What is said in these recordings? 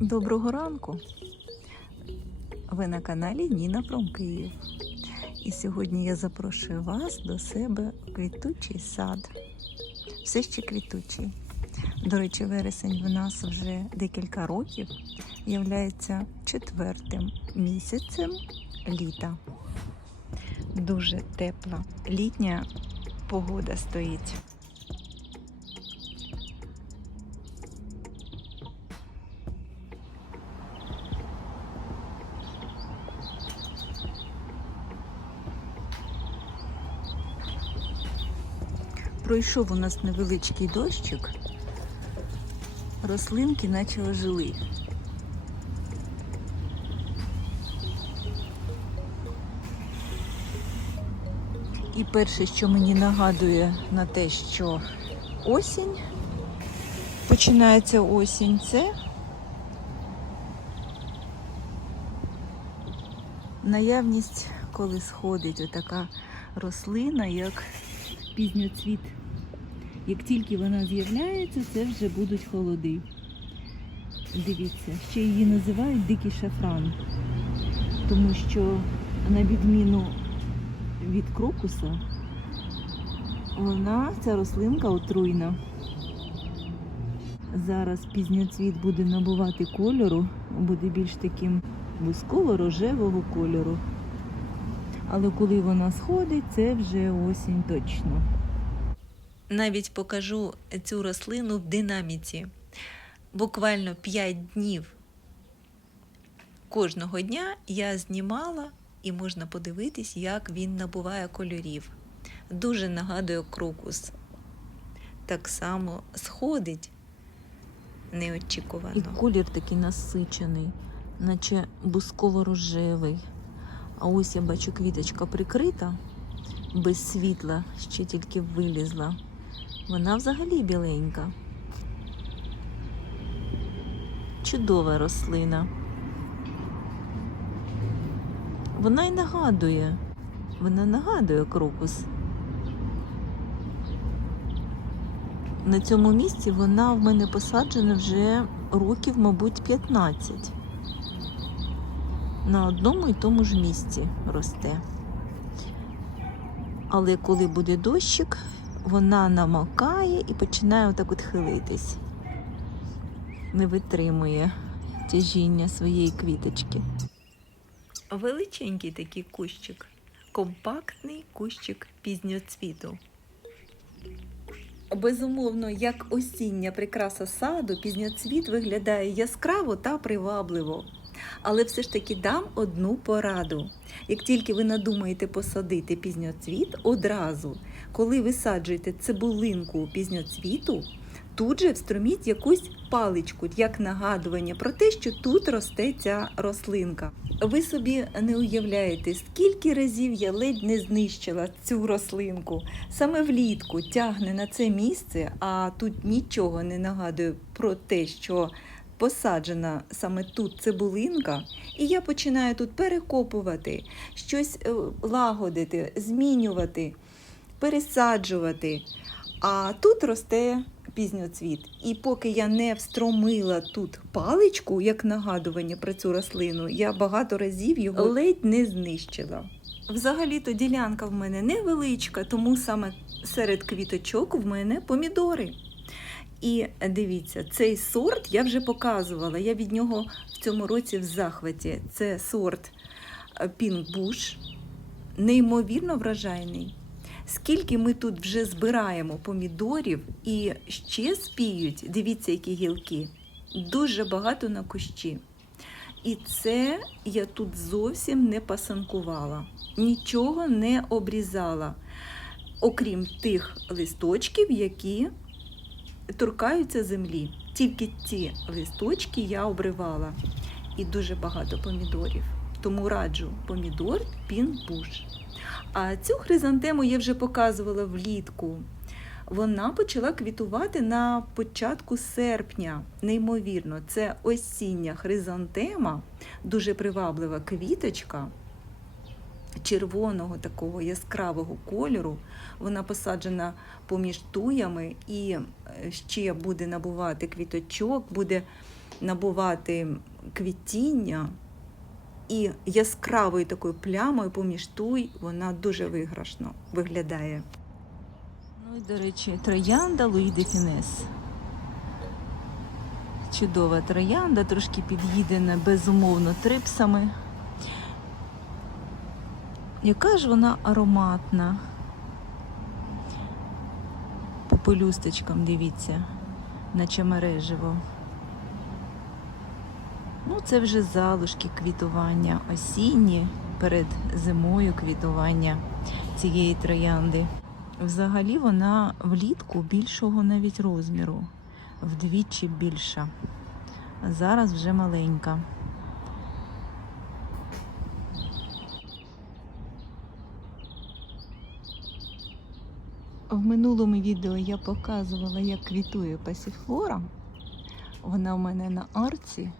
Доброго ранку! Ви на каналі Ніна Пром Київ. І сьогодні я запрошую вас до себе в квітучий сад. Все ще квітучий. До речі, вересень в нас вже декілька років являється четвертим місяцем літа. Дуже тепла літня погода стоїть. Пройшов у нас невеличкий дощик, рослинки наче ожили. І перше, що мені нагадує на те, що осінь, починається осінь, це наявність, коли сходить отака рослина, як пізньоцвіт. Як тільки вона з'являється, це вже будуть холоди. Дивіться, ще її називають дикий шафран, тому що на відміну від крокуса, вона, ця рослинка отруйна. Зараз пізньоцвіт буде набувати кольору, буде більш таким бусково-рожевого кольору. Але коли вона сходить, це вже осінь точно. Навіть покажу цю рослину в динаміці. Буквально 5 днів кожного дня я знімала і можна подивитись, як він набуває кольорів. Дуже нагадує крокус. Так само сходить неочікувано. І колір такий насичений, наче бусково-рожевий. А ось я бачу квіточка прикрита, без світла, ще тільки вилізла. Вона взагалі біленька. Чудова рослина. Вона й нагадує. Вона нагадує крокус. На цьому місці вона в мене посаджена вже років, мабуть, 15 на одному і тому ж місці росте. Але коли буде дощик, вона намокає і починає отак от хилитись. Не витримує тяжіння своєї квіточки. Величенький такий кущик, компактний кущик пізньоцвіту. Безумовно, як осіння прикраса саду, пізньоцвіт виглядає яскраво та привабливо. Але все ж таки дам одну пораду. Як тільки ви надумаєте посадити пізньоцвіт, одразу, коли висаджуєте цибулинку пізньоцвіту, тут же встроміть якусь паличку, як нагадування про те, що тут росте ця рослинка. Ви собі не уявляєте, скільки разів я ледь не знищила цю рослинку. Саме влітку тягне на це місце, а тут нічого не нагадує про те, що посаджена саме тут цибулинка, і я починаю тут перекопувати, щось е, лагодити, змінювати, пересаджувати. А тут росте пізньоцвіт. І поки я не встромила тут паличку, як нагадування про цю рослину, я багато разів його ледь не знищила. Взагалі-то ділянка в мене невеличка, тому саме серед квіточок в мене помідори. І дивіться, цей сорт я вже показувала. Я від нього в цьому році в захваті. Це сорт е, Bush, неймовірно вражайний. Скільки ми тут вже збираємо помідорів і ще спіють, дивіться, які гілки. Дуже багато на кущі. І це я тут зовсім не пасанкувала, нічого не обрізала, окрім тих листочків, які торкаються землі. Тільки ці листочки я обривала. І дуже багато помідорів. Тому раджу помідор пінбуш. А цю хризантему я вже показувала влітку. Вона почала квітувати на початку серпня. Неймовірно, це осіння хризантема, дуже приваблива квіточка червоного такого яскравого кольору. Вона посаджена поміж туями і е, ще буде набувати квіточок, буде набувати квітіння і яскравою такою плямою поміж туй вона дуже виграшно виглядає. Ну і, до речі, троянда Луї де Фінес. Чудова троянда, трошки під'їдена безумовно трипсами. Яка ж вона ароматна. По пелюсточкам дивіться, наче мереживо. Ну, це вже залишки квітування осінні перед зимою квітування цієї троянди. Взагалі вона влітку більшого навіть розміру, вдвічі більша. Зараз вже маленька. В минулому відео я показувала, як квітує пасіфлора. Вона в мене на арці.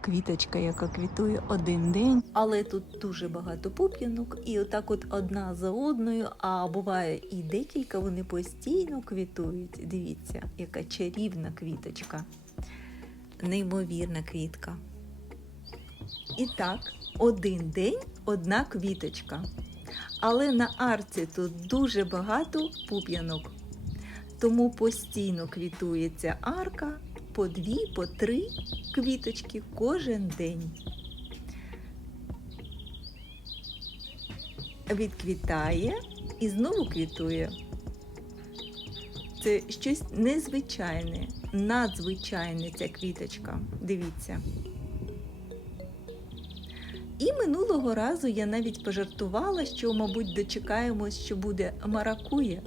Квіточка, яка квітує один день. Але тут дуже багато пуп'янок, і отак от одна за одною, а буває і декілька, вони постійно квітують. Дивіться, яка чарівна квіточка. Неймовірна квітка. І так, один день одна квіточка. Але на арці тут дуже багато пуп'янок. Тому постійно квітується арка по дві, по три квіточки кожен день. Відквітає і знову квітує. Це щось незвичайне, надзвичайне ця квіточка. Дивіться. І минулого разу я навіть пожартувала, що, мабуть, дочекаємось, що буде маракуя,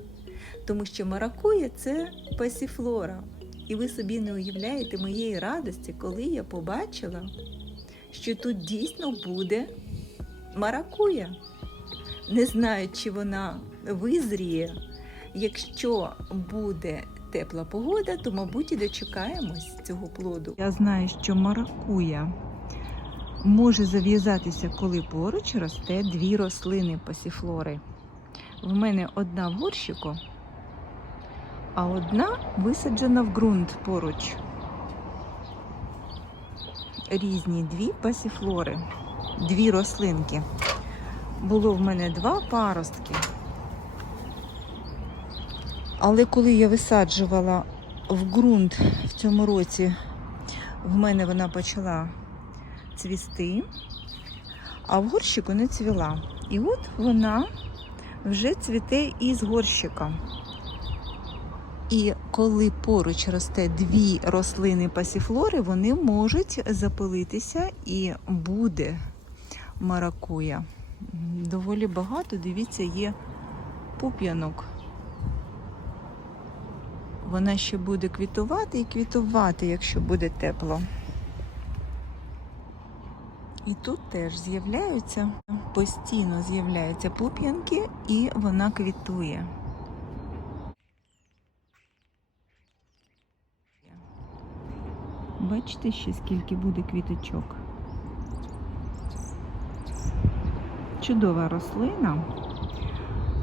тому що маракуя це пасіфлора. І ви собі не уявляєте моєї радості, коли я побачила, що тут дійсно буде маракуя. Не знаю, чи вона визріє. Якщо буде тепла погода, то, мабуть, і дочекаємось цього плоду. Я знаю, що маракуя може зав'язатися, коли поруч росте дві рослини пасіфлори. В мене одна в горщику, а одна висаджена в ґрунт поруч. Різні дві пасіфлори, дві рослинки. Було в мене два паростки. Але коли я висаджувала в ґрунт в цьому році, в мене вона почала цвісти, а в горщику не цвіла. І от вона вже цвіте із горщика. І коли поруч росте дві рослини пасіфлори, вони можуть запилитися і буде маракуя. Доволі багато, дивіться, є пуп'янок. Вона ще буде квітувати і квітувати, якщо буде тепло. І тут теж з'являються, постійно з'являються пуп'янки, і вона квітує. Бачите ще скільки буде квіточок. Чудова рослина.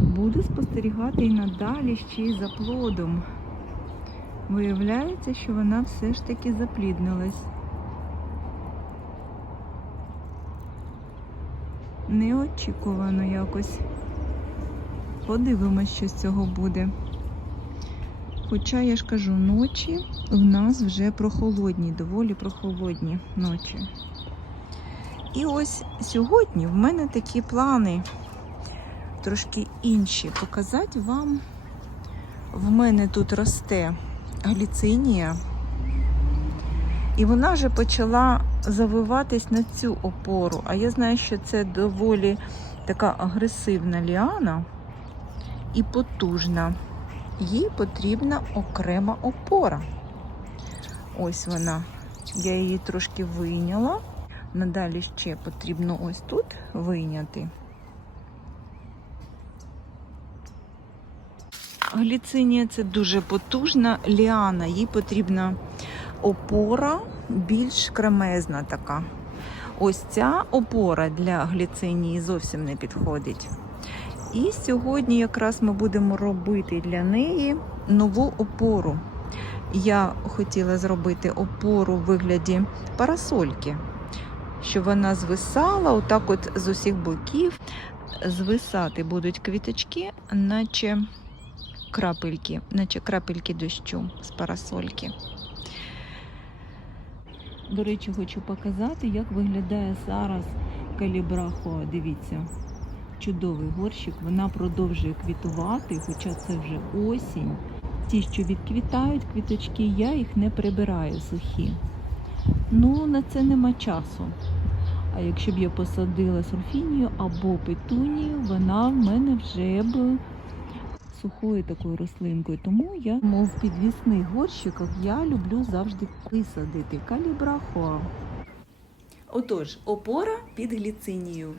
Буду спостерігати і надалі ще й за плодом. Виявляється, що вона все ж таки запліднилась. Неочікувано якось. Подивимось, що з цього буде. Хоча я ж кажу, ночі в нас вже прохолодні, доволі прохолодні ночі. І ось сьогодні в мене такі плани трошки інші. Показати вам. В мене тут росте гліцинія. І вона вже почала завиватись на цю опору. А я знаю, що це доволі така агресивна ліана і потужна. Їй потрібна окрема опора. Ось вона. Я її трошки вийняла. Надалі ще потрібно ось тут вийняти. Гліцинія це дуже потужна ліана, їй потрібна опора більш кремезна така. Ось ця опора для гліцинії зовсім не підходить. І сьогодні якраз ми будемо робити для неї нову опору. я хотіла зробити опору в вигляді парасольки, щоб вона звисала отак от з усіх боків. Звисати будуть квіточки, наче крапельки, наче крапельки дощу з парасольки. До речі, хочу показати, як виглядає зараз калібрахо. Дивіться, чудовий горщик. Вона продовжує квітувати, хоча це вже осінь. Ті, що відквітають квіточки, я їх не прибираю сухі. Ну, на це нема часу. А якщо б я посадила сульфінію або петунію, вона в мене вже б сухою такою рослинкою. Тому я, мов в підвісних горщиках, я люблю завжди висадити калібрахоа. Отож, опора під гліцинію.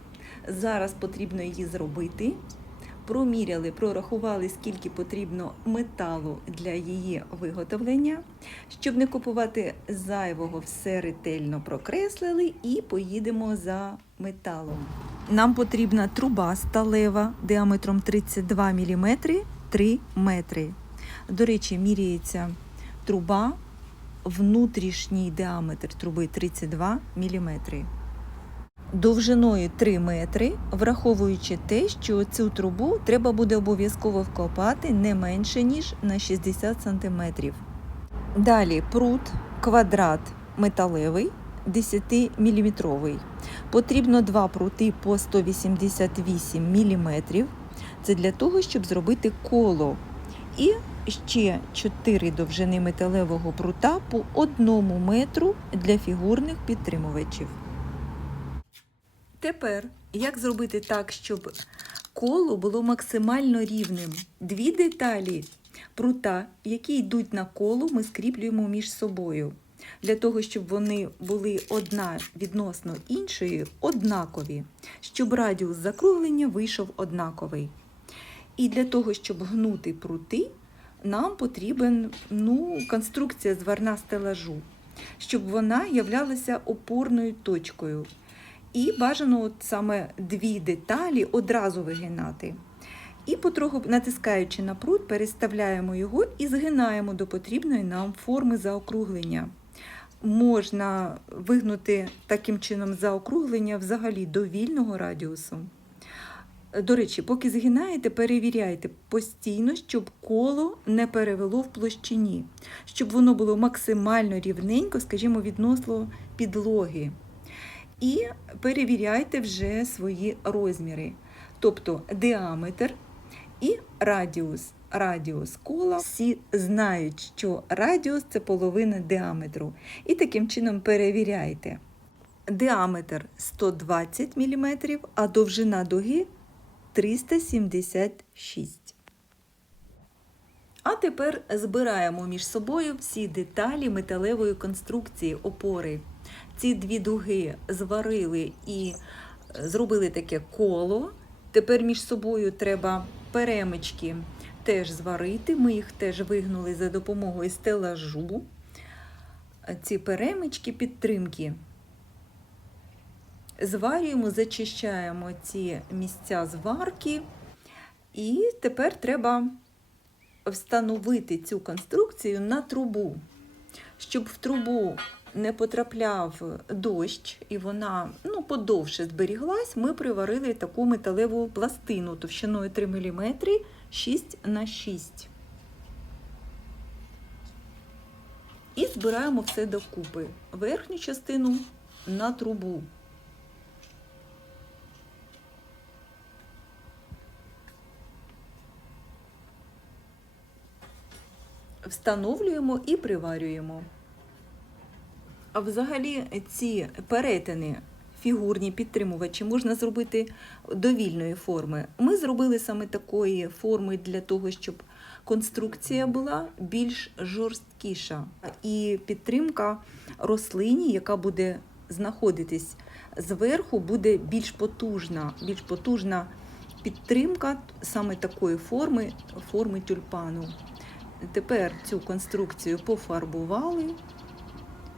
Зараз потрібно її зробити. Проміряли, прорахували, скільки потрібно металу для її виготовлення. Щоб не купувати зайвого, все ретельно прокреслили і поїдемо за металом. Нам потрібна труба сталева діаметром 32 мм 3 метри. До речі, міряється труба, внутрішній діаметр труби 32 мм. Довжиною 3 метри, враховуючи те, що цю трубу треба буде обов'язково вкопати не менше, ніж на 60 см. Далі прут квадрат металевий 10 мм. Потрібно два прути по 188 мм. Це для того, щоб зробити коло. І ще 4 довжини металевого прута по 1 метру для фігурних підтримувачів. Тепер, як зробити так, щоб коло було максимально рівним? Дві деталі прута, які йдуть на коло, ми скріплюємо між собою. Для того, щоб вони були одна відносно іншої, однакові, щоб радіус закруглення вийшов однаковий. І для того, щоб гнути прути, нам потрібен ну, конструкція зварна стелажу, щоб вона являлася опорною точкою. І бажано от саме дві деталі одразу вигинати. І потроху натискаючи на прут, переставляємо його і згинаємо до потрібної нам форми заокруглення. Можна вигнути таким чином заокруглення взагалі до вільного радіусу. До речі, поки згинаєте, перевіряйте постійно, щоб коло не перевело в площині, щоб воно було максимально рівненько, скажімо, відносно підлоги. І перевіряйте вже свої розміри, тобто діаметр і радіус. Радіус кола. Всі знають, що радіус це половина діаметру. І таким чином перевіряйте. Діаметр 120 мм, а довжина дуги 376 А тепер збираємо між собою всі деталі металевої конструкції опори. Ці дві дуги зварили і зробили таке коло. Тепер між собою треба перемички теж зварити. Ми їх теж вигнули за допомогою стелажу. Ці перемички підтримки. Зварюємо, зачищаємо ці місця зварки. І тепер треба встановити цю конструкцію на трубу, щоб в трубу не потрапляв дощ і вона ну, подовше зберіглась, ми приварили таку металеву пластину товщиною 3 мм 6 на 6 І збираємо все докупи. Верхню частину на трубу. Встановлюємо і приварюємо. А взагалі ці перетини, фігурні підтримувачі можна зробити довільної форми. Ми зробили саме такої форми для того, щоб конструкція була більш жорсткіша. І підтримка рослині, яка буде знаходитись зверху, буде більш потужна, більш потужна підтримка саме такої форми, форми тюльпану. Тепер цю конструкцію пофарбували.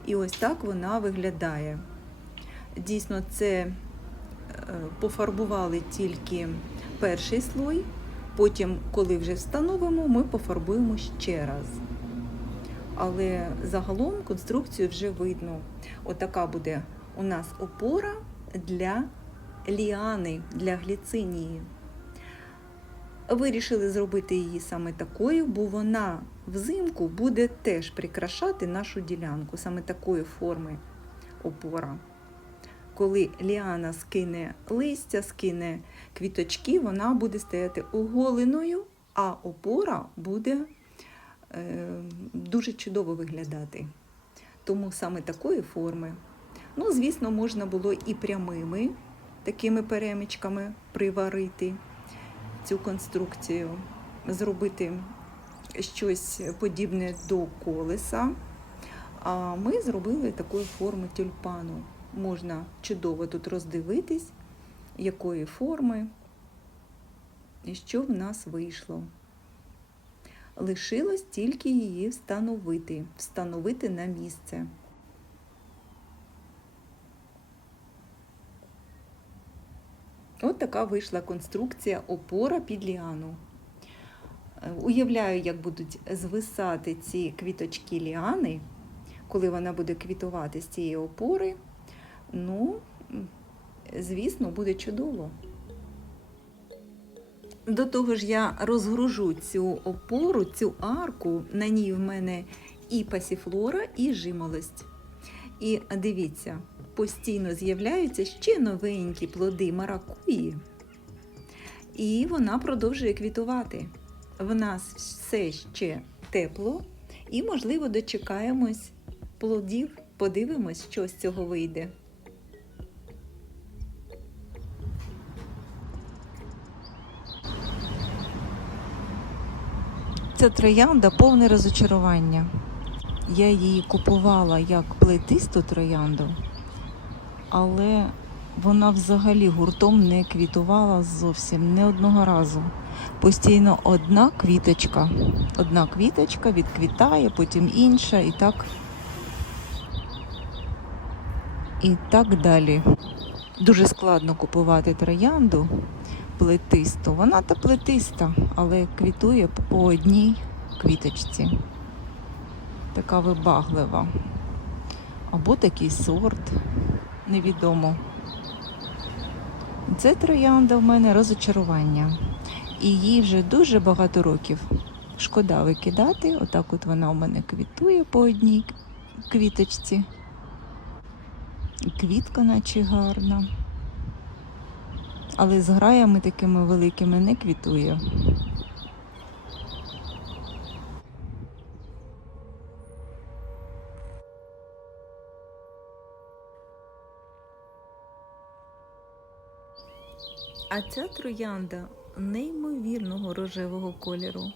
І ось так вона виглядає. Дійсно, це е, пофарбували тільки перший слой, потім, коли вже встановимо, ми пофарбуємо ще раз. але загалом конструкцію вже видно. Отака буде у нас опора для ліани, для гліцинії. Вирішили зробити її саме такою, бо вона взимку буде теж прикрашати нашу ділянку, саме такої форми опора. Коли ліана скине листя, скине квіточки, вона буде стояти оголеною, а опора буде е, дуже чудово виглядати. Тому саме такої форми. Ну, звісно, можна було і прямими такими перемичками приварити цю конструкцію, зробити щось подібне до колеса. А ми зробили такої форми тюльпану. Можна чудово тут роздивитись, якої форми і що в нас вийшло. Лишилось тільки її встановити, встановити на місце. От така вийшла конструкція опора під ліану. Уявляю, як будуть звисати ці квіточки ліани, коли вона буде квітувати з цієї опори. Ну, звісно, буде чудово. До того ж, я розгружу цю опору, цю арку. На ній в мене і пасіфлора, і жимолость. І дивіться, постійно з'являються ще новенькі плоди маракуї, і вона продовжує квітувати. В нас все ще тепло, і, можливо, дочекаємось плодів, подивимось, що з цього вийде. Ця троянда повне розочарування. Я її купувала як плетисту троянду, але вона взагалі гуртом не квітувала зовсім не одного разу. Постійно одна квіточка. Одна квіточка відквітає, потім інша, і так. І так далі. Дуже складно купувати троянду плетисту. Вона та плетиста, але квітує по одній квіточці. Така вибаглива. Або такий сорт, невідомо. Це троянда в мене розочарування. І їй вже дуже багато років. Шкода викидати. Отак от вона у мене квітує по одній квіточці. Квітка наче гарна. Але з граями такими великими не квітує. А ця троянда неймовірного рожевого кольору.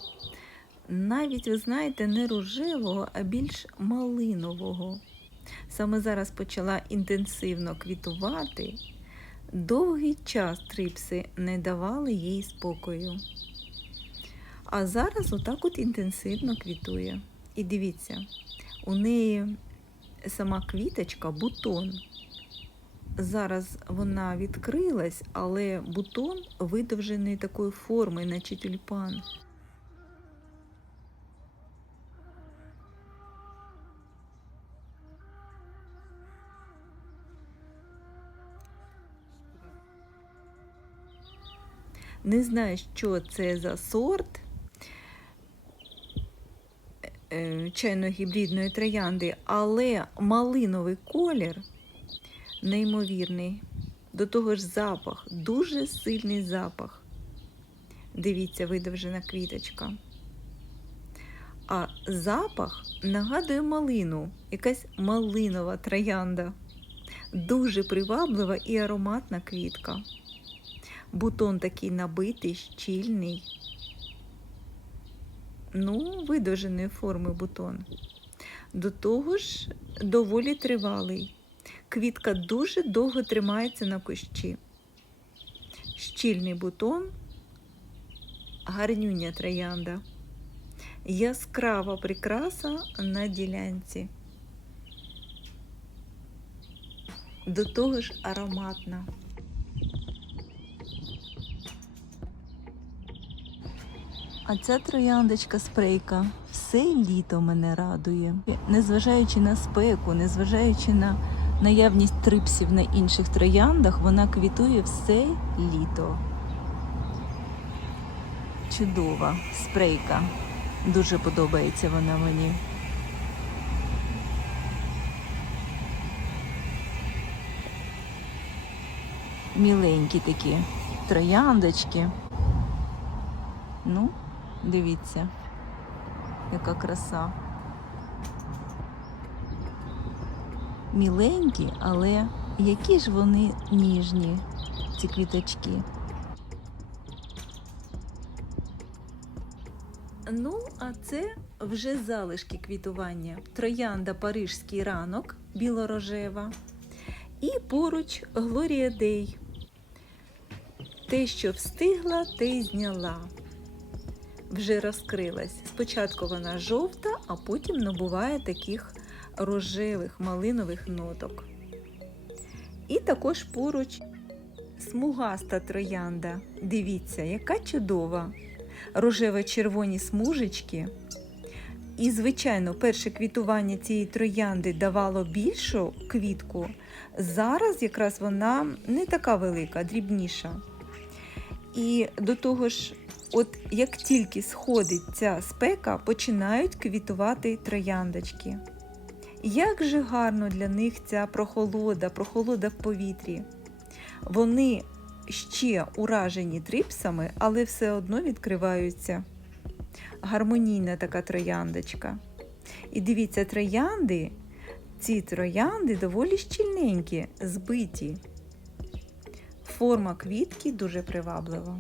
Навіть, ви знаєте, не рожевого, а більш малинового. Саме зараз почала інтенсивно квітувати. Довгий час трипси не давали їй спокою. А зараз отак от інтенсивно квітує. І дивіться, у неї сама квіточка бутон. Зараз вона відкрилась, але бутон видовжений такої форми, наче тюльпан. Не знаю, що це за сорт е, чайно-гібридної троянди, але малиновий колір неймовірний. До того ж запах, дуже сильний запах. Дивіться, видовжена квіточка. А запах нагадує малину, якась малинова троянда. Дуже приваблива і ароматна квітка. Бутон такий набитий, щільний. Ну, видовженої форми бутон. До того ж, доволі тривалий. Квітка дуже довго тримається на кущі. Щільний бутон, гарнюня троянда. Яскрава прикраса на ділянці. До того ж ароматна. А ця трояндочка спрейка все літо мене радує. Незважаючи на спеку, незважаючи на наявність трипсів на інших трояндах, вона квітує все літо. Чудова спрейка. Дуже подобається вона мені. Міленькі такі трояндочки. Ну, дивіться, яка краса. Міленькі, але які ж вони ніжні, ці квіточки. Ну, а це вже залишки квітування. Троянда Парижський ранок білорожева. І поруч Глорія Дей. Те, що встигла, те й зняла. Вже розкрилась. Спочатку вона жовта, а потім набуває таких рожевих малинових ноток. І також поруч смугаста троянда. Дивіться, яка чудова! Рожево-червоні смужечки. І, звичайно, перше квітування цієї троянди давало більшу квітку. Зараз якраз вона не така велика, дрібніша. І до того ж, от як тільки сходить ця спека, починають квітувати трояндочки. Як же гарно для них ця прохолода, прохолода в повітрі. Вони ще уражені трипсами, але все одно відкриваються. Гармонійна така трояндочка. І дивіться, троянди, ці троянди доволі щільненькі, збиті. Форма квітки дуже приваблива.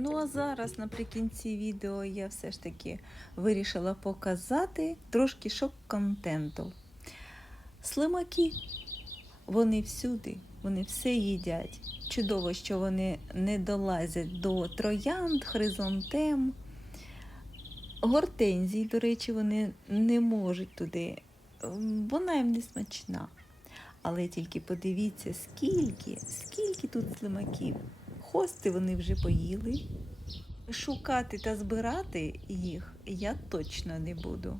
Ну а зараз наприкінці відео я все ж таки вирішила показати трошки шок-контенту. Слимаки, вони всюди, вони все їдять. Чудово, що вони не долазять до троянд, хризантем. Гортензій, до речі, вони не можуть туди. Вона їм не смачна. Але тільки подивіться, скільки, скільки тут слимаків. Хости вони вже поїли. Шукати та збирати їх я точно не буду.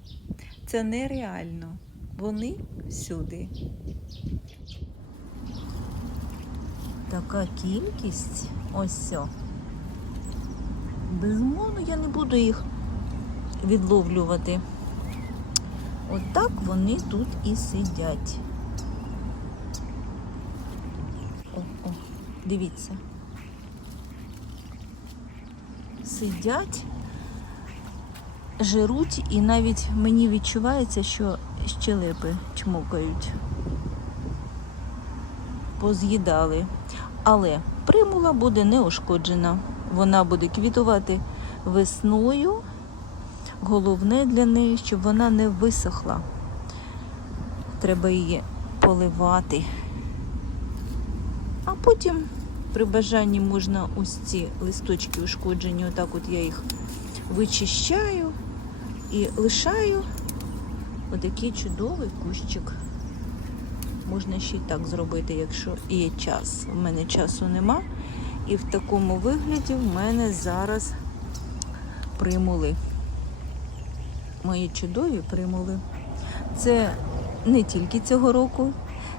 Це нереально. Вони всюди. Така кількість ось. Безумовно, я не буду їх відловлювати. Отак вони тут і сидять. О, о, дивіться. Сидять, жируть, і навіть мені відчувається, що щелепи чмокають. Поз'їдали. Але примула буде неушкоджена. Вона буде квітувати весною. Головне для неї, щоб вона не висохла. Треба її поливати. А потім при бажанні можна ось ці листочки ушкоджені, отак от я їх вичищаю і лишаю отакий чудовий кущик. Можна ще й так зробити, якщо є час. У мене часу нема. І в такому вигляді в мене зараз примули. Мої чудові примули. Це не тільки цього року,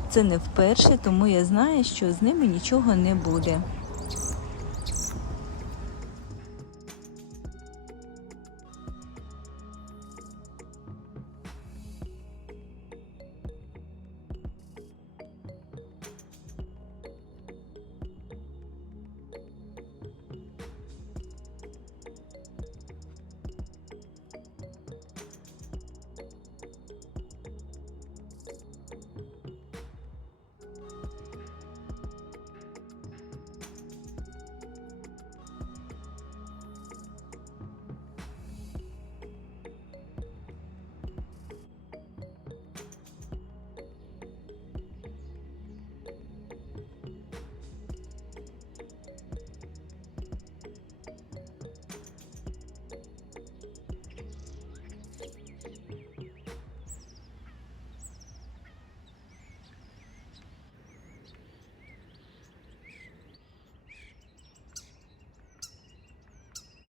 це не вперше, тому я знаю, що з ними нічого не буде.